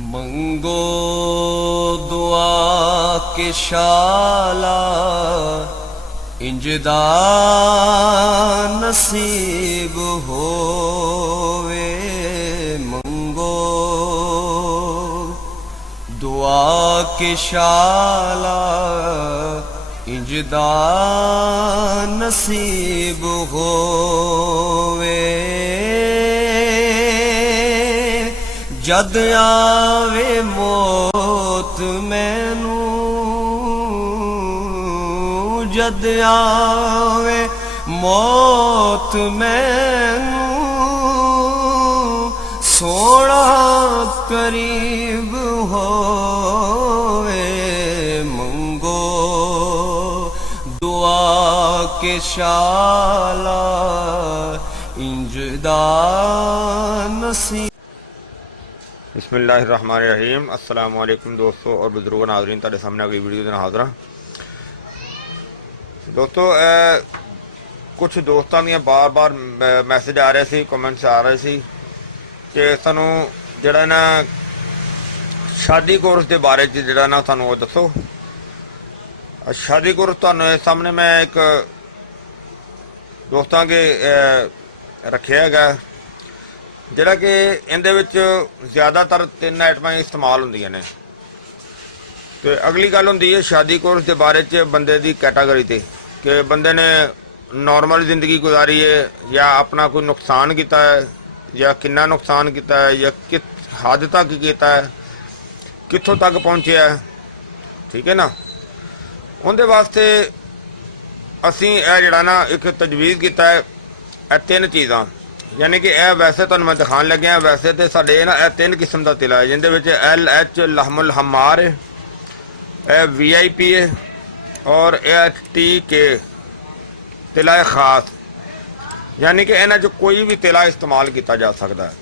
मंगो दुआ के शाला इंजदा नसीब होवे। मंगो दुआ के शाला इंजदा नसीब होवे। जद आवे मौत मैनू, जद आवे मौत मैनू, सोना करीब होवे। मंगो दुआ के शाला इंजदा नसीब। बिस्मिल्लाहिर्रहमानिर्रहीम। अस्सलाम वालेकुम दोस्तों और बुजुर्गों नाज़रीन, तुहाडे सामने अगली वीडियो दे नाल हाज़र हां। दोस्तों कुछ दोस्तों दी बार बार मैसेज आ रहे सी, कमेंट्स आ रहे सी कि सानू जिहड़ा ना शादी कोर्स के बारे च जिहड़ा ना सानू वो दसो। शादी कोर्स तुहानू सामने मैं एक दोस्तों के रखिया है जिहड़ा कि इहदे विच ज़्यादातर 3 आइटमां इस्तेमाल होंदियां ने। तो अगली गल होंदी है शादी कोर्स के बारे च बंदे की कैटागरी ते कि बंदे ने नॉर्मल जिंदगी गुजारी है या अपना कोई नुकसान किया है या कितना नुकसान किया है या किस हद तक किया है, कित्थों तक पहुँचे है, ठीक है ना। उनके वास्ते असी जिहड़ा ना एक तजवीज़ किया है 3 चीज़ां, यानी कि यह वैसे तुहानू मैं दिखान लग्या वैसे तो साडे ना 3 किस्म का तिला है जिंदे विच LH लहमुल हमार है, VIP है और TK तिला है खास। यानी कि इन्हां चों कोई भी तिला इस्तेमाल किया जा सकता है।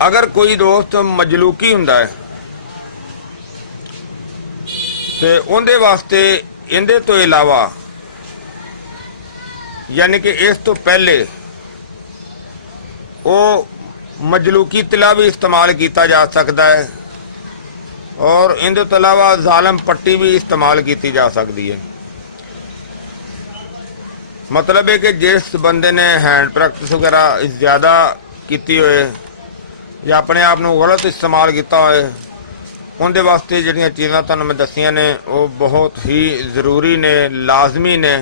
अगर कोई दोस्त मजलूकी हुंदा है तो उनके वास्ते इहदे तो इलावा यानी कि इस तो पहले वो मजलूकी तिला भी इस्तेमाल किया जा सकता है और इनके तो अलावा जालम पट्टी भी इस्तेमाल की जा सकती है। मतलब है कि जिस बंदे ने हैंड प्रैक्टिस वगैरह ज़्यादा की होए या अपने आप को गलत इस्तेमाल किया होए, उनके वास्ते जिहड़ियां चीज़ां तुहानूं मैं दसियां ने वो बहुत ही ज़रूरी ने, लाजमी ने,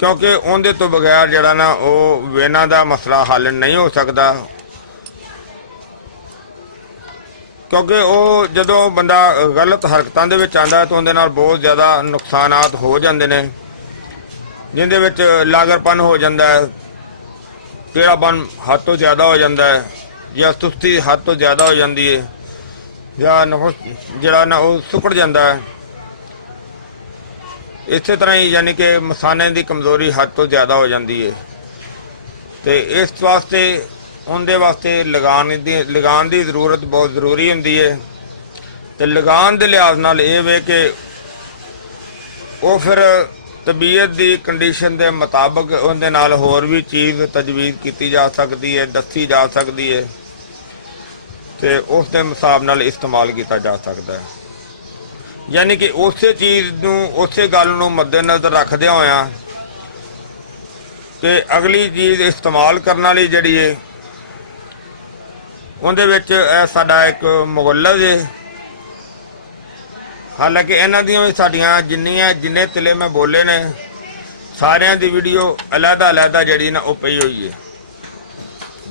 क्योंकि उनके तो बगैर जड़ा ना वो वेना का मसला हल नहीं हो सकता। क्योंकि वो जदों बंदा गलत हरकतों के विच आंदा तो उनके नाल बहुत ज़्यादा नुकसानात हो जाते हैं, जिंदे विच लागरपन हो जाता है, टेढ़ापन हद तो ज़्यादा हो जाता है या सुस्ती हद तो ज़्यादा हो जाती है या नफस जड़ा ना वो सुकड़ जाता है। इस तरह ही यानी कि मसाने की कमज़ोरी हद तो ज़्यादा हो जाती है। तो इस वास्ते उनके वास्ते लगान की ज़रूरत बहुत ज़रूरी होंदी है। तो लगान के लिहाज नाल ये वे कि वो फिर तबीयत की कंडीशन के मुताबिक उनके नाल होर भी चीज़ तजवीज़ की जा सकती है, दसी जा सकती है, तो उस हिसाब नाल इस्तेमाल किया जा सकता है। यानी कि उस चीज़ नूं उस गल नूं मद्देनज़र रखदे होया कि अगली चीज़ इस्तेमाल करने वाली जिहड़ी है उहदे विच साडा एक मुगल्लज़ है। हालांकि इन्हां दियां भी साडियां जिन्ने तिले मैं बोले ने सारियां दी वीडियो अलहदा जिहड़ी ना वो पई हुई है।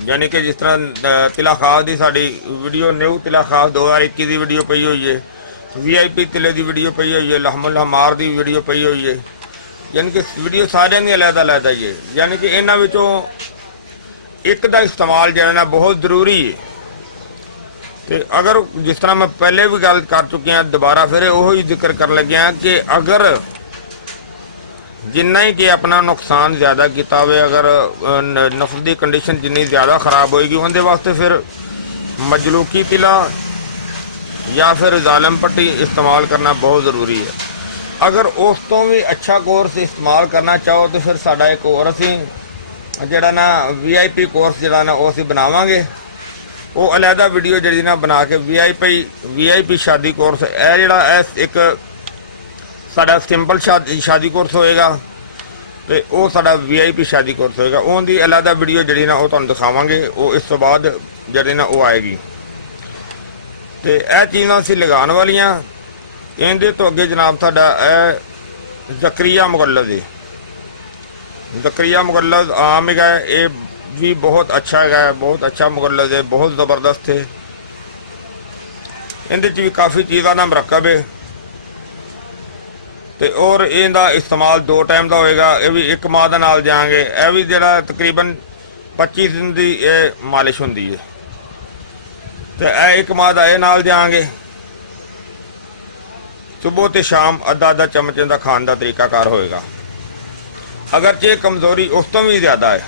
यानी कि जिस तरह तिला खास की साडी वीडियो न्यू तिला खास 2021 की वीडियो पई हुई है, VIP तिले की वीडियो पई हुई है, लहमुल हमार की वीडियो पई हुई है। यानी कि वीडियो सारियां दी अलहदा ही है। यानी कि इन्हां विचों एक का इस्तेमाल जो ना बहुत जरूरी है। तो अगर जिस तरह मैं पहले भी गल कर चुकिया दोबारा फिर वही जिक्र कर लग्या कि अगर जिन्ना ही कि अपना नुकसान ज़्यादा किया हो, अगर नफ्स की कंडीशन जिन्नी ज़्यादा खराब होएगी उनके वास्ते फिर मजलूकी तिला या फिर जालम पट्टी इस्तेमाल करना बहुत ज़रूरी है। अगर उस तो भी अच्छा कोर्स इस्तेमाल करना चाहो तो फिर साडा एक और असी जिहड़ा ना VIP कोर्स जिहड़ा ना वो असी बनावांगे वो अलहदा वीडियो जी ना बना के वीआईपी शादी कोर्स है जोड़ा एक साडा सिंपल शादी कोर्स होएगा तो वो साडा वीआईपी शादी कोर्स होएगा। उनकी अलहदा वीडियो जी ना वो तुहानूं दिखावांगे, वो इस तो बाद जी ना वो आएगी। तो यह चीज़ां असीं लगाने वालियां। इहदे तो अगे जनाब साडा ज़करिया मुगल्लद है। ज़करिया मुगल्लद आम है, ये भी बहुत अच्छा है, बहुत अच्छा मुगल्लद है, बहुत ज़बरदस्त है। इहदे भी काफ़ी चीज़ां दा मरकब है तो और इहदा इस्तेमाल 2 टाइम का होएगा। ये भी 1 माह दे नाल जाएंगे। यह भी जिहड़ा तकरीबन 25 दिन की मालिश होंदी है तो यह 1 माह का ये नाल जाएंगे। सुबह तो शाम अद्धा चमचे का खाने का तरीकाकार होएगा। अगरचे कमज़ोरी उस तो भी ज़्यादा है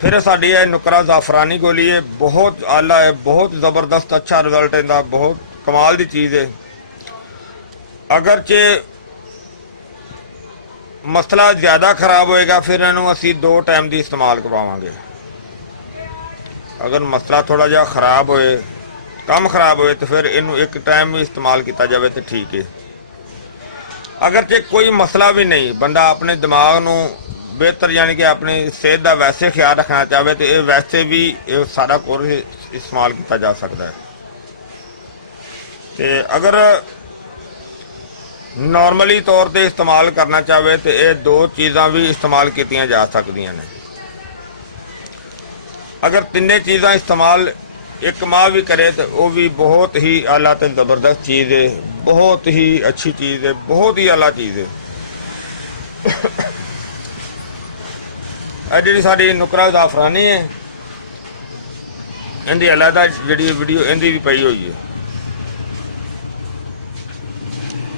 फिर साड़ी है नुकरा ज़ाफ़रानी गोली है, बहुत आला है, बहुत ज़बरदस्त अच्छा रिजल्ट इनका, बहुत कमाल की चीज़ है। अगरचे मसला ज़्यादा खराब होएगा फिर इनू असी 2 टाइम की इस्तेमाल करवावांगे। अगर मसला थोड़ा जिहा खराब होए, कम खराब होए तो फिर इनू 1 टाइम भी इस्तेमाल किया जाए तो ठीक है। अगरचे कोई मसला भी नहीं, बंदा अपने दिमाग नू बेहतर यानी कि अपनी सेहत का वैसे ख्याल रखना चाहे तो ये वैसे भी ये सारा कोर्स इस्तेमाल किया जा सकता है। तो अगर नॉर्मली तौर पर इस्तेमाल करना चाहे तो ये 2 चीज़ां भी इस्तेमाल की जा सकदियां ने। अगर 3 चीज़ां इस्तेमाल 1 माह भी करे तो वह भी बहुत ही आला तो ज़बरदस्त चीज़ है, बहुत ही अच्छी चीज़ है, बहुत ही आला चीज़ है। जी साड़ी नुकरा ज़ाफ़रानी है, इनकी अलहदा जी वीडियो इनकी भी पई हुई है।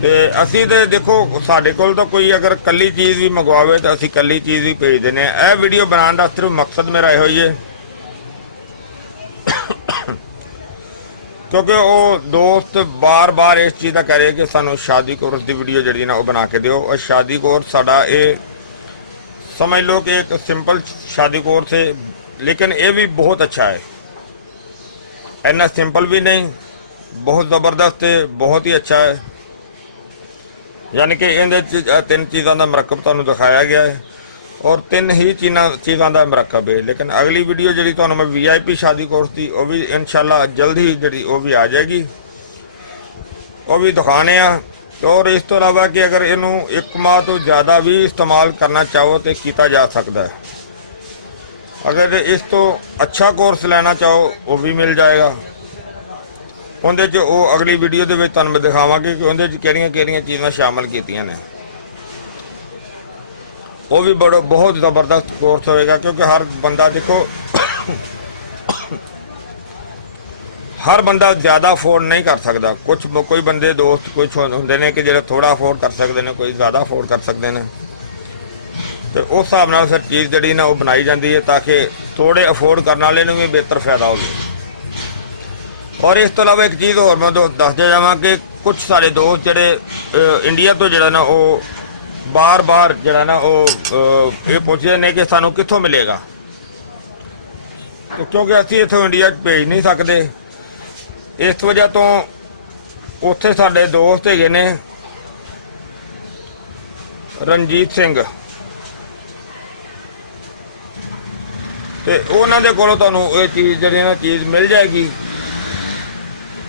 तो असी तो देखो साढ़े कोल तो कोई अगर कली चीज़ भी मंगवावे तो असी कली चीज़ भी भेज देने। यह वीडियो बनाने का सिर्फ मकसद मेरा यहो ही है क्योंकि वो दोस्त बार बार इस चीज़ का कह रहे कि सानू शादी कोर्स की वीडियो जी ना वो बना के दिओ। और शादी कोर्स साडा ये समझ लो कि एक सिंपल शादी कोर्स है, लेकिन ये भी बहुत अच्छा है। इन्ना सिंपल भी नहीं, बहुत ज़बरदस्त है, बहुत ही अच्छा है। यानी कि इन 3 चीज़ों का मरकब तुहानूं दिखाया गया है और 3 ही चीज़ों का मरकब है। लेकिन अगली वीडियो जी तुहानूं मैं वीआईपी शादी कोर्स की वो भी इंशाल्लाह जल्द ही जी वो भी आ जाएगी, वो भी दिखाने आ। और इस तो अलावा कि अगर इनू 1 माह तो ज़्यादा भी इस्तेमाल करना चाहो तो किया जा सकता है। अगर इस तो अच्छा कोर्स लेना चाहो वो भी मिल जाएगा। उहदे च वो अगली वीडियो के तुहानूं मैं दिखावांगे कि उहदे च किहड़ियां चीज़ां शामिल कीतियां ने। वो भी बहुत ज़बरदस्त कोर्स होएगा क्योंकि हर बंदा देखो हर बंदा ज़्यादा अफोर्ड नहीं कर सकता। कोई बंदे दोस्त कुछ होंदे ने कि जिहड़े थोड़ा अफोर्ड कर सकते हैं, कोई ज़्यादा अफोर्ड कर सकते हैं। तो उस हिसाब नाल फिर चीज़ जिहड़ी ना वो बनाई जाती है ताकि थोड़े अफोर्ड करने वाले नूं भी बेहतर फायदा हो। और इस तो अलावा एक चीज़ होर मैं दसदा जावां कि कुछ सारे दोस्त जिहड़े इंडिया तो जिहड़ा ना वो बार बार जिहड़ा ना वो ये पुछदे ने कि सानूं कित्थों मिलेगा। तो क्योंकि असीं इत्थों इंडिया भेज नहीं सकते, इस वजह तो उत्थे साडे दोस्त हैगे ने रणजीत सिंह, तो उन्हां दे कोलों तुहानूं ये चीज़ जिहड़ी ना चीज़ मिल जाएगी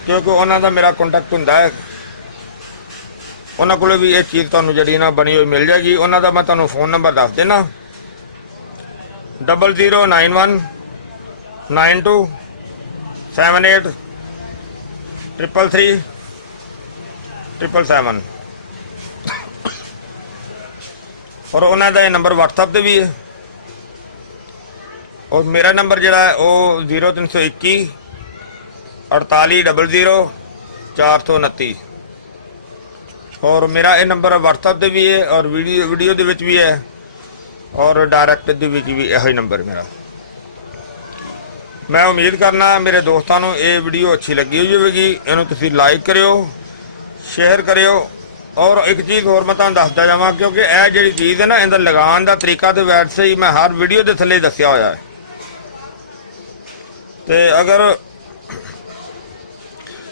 क्योंकि उन्हां दा मेरा कॉन्टैक्ट हुंदा है। उन्हां कोलों भी ये चीज़ तुहानूं जिहड़ी ना बनी हुई मिल जाएगी। उन्हां दा मैं तुहानूं फ़ोन नंबर दस देना 0091 92 78 333 777 और उन्हां दा नंबर व्हाट्सएप पर भी है। और मेरा नंबर जिहड़ा है वो 0321 48 00 429 और मेरा ये नंबर व्हाट्सएप पर भी है और वीडियो दे विच भी है और डायरैक्ट दे विच भी यही नंबर मेरा। मैं उम्मीद करना मेरे दोस्तों को ये वीडियो अच्छी लगी हुई होगी। इन्हूं तुसीं लाइक करियो, शेयर करियो। और एक चीज़ होर मैं तुहानूं दसदा जावां क्योंकि यह जिहड़ी चीज़ है ना इहदा लगान का तरीका तो वैसे ही मैं हर वीडियो के थल्ले दस्सिया होया है। ਤੇ ਅਗਰ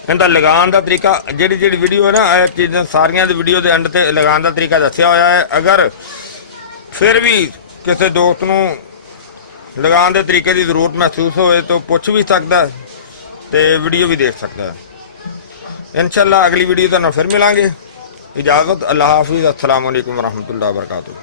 ਇਹਦਾ ਲਗਾਉਣ ਦਾ ਤਰੀਕਾ ਜਿਹੜੀ ਵੀਡੀਓ ਹੈ ਨਾ, ਇਹ ਚੀਜ਼ਾਂ ਸਾਰੀਆਂ ਦੀ ਵੀਡੀਓ ਦੇ ਐਂਡ ਤੇ ਲਗਾਉਣ ਦਾ ਤਰੀਕਾ ਦੱਸਿਆ ਹੋਇਆ ਹੈ। ਅਗਰ ਫਿਰ ਵੀ ਕਿਸੇ ਦੋਸਤ ਨੂੰ ਲਗਾਉਣ ਦੇ ਤਰੀਕੇ ਦੀ ਜ਼ਰੂਰਤ ਮਹਿਸੂਸ ਹੋਵੇ ਤਾਂ ਪੁੱਛ ਵੀ ਸਕਦਾ ਤੇ ਵੀਡੀਓ ਵੀ ਦੇਖ ਸਕਦਾ ਹੈ। इंशाल्लाह अगली वीडियो तो फिर मिलांगे। इजाज़त, अल्लाह हाफिज़, अस्सलाम वालेकुम रहमतुल्लाहि व बरकातुहू।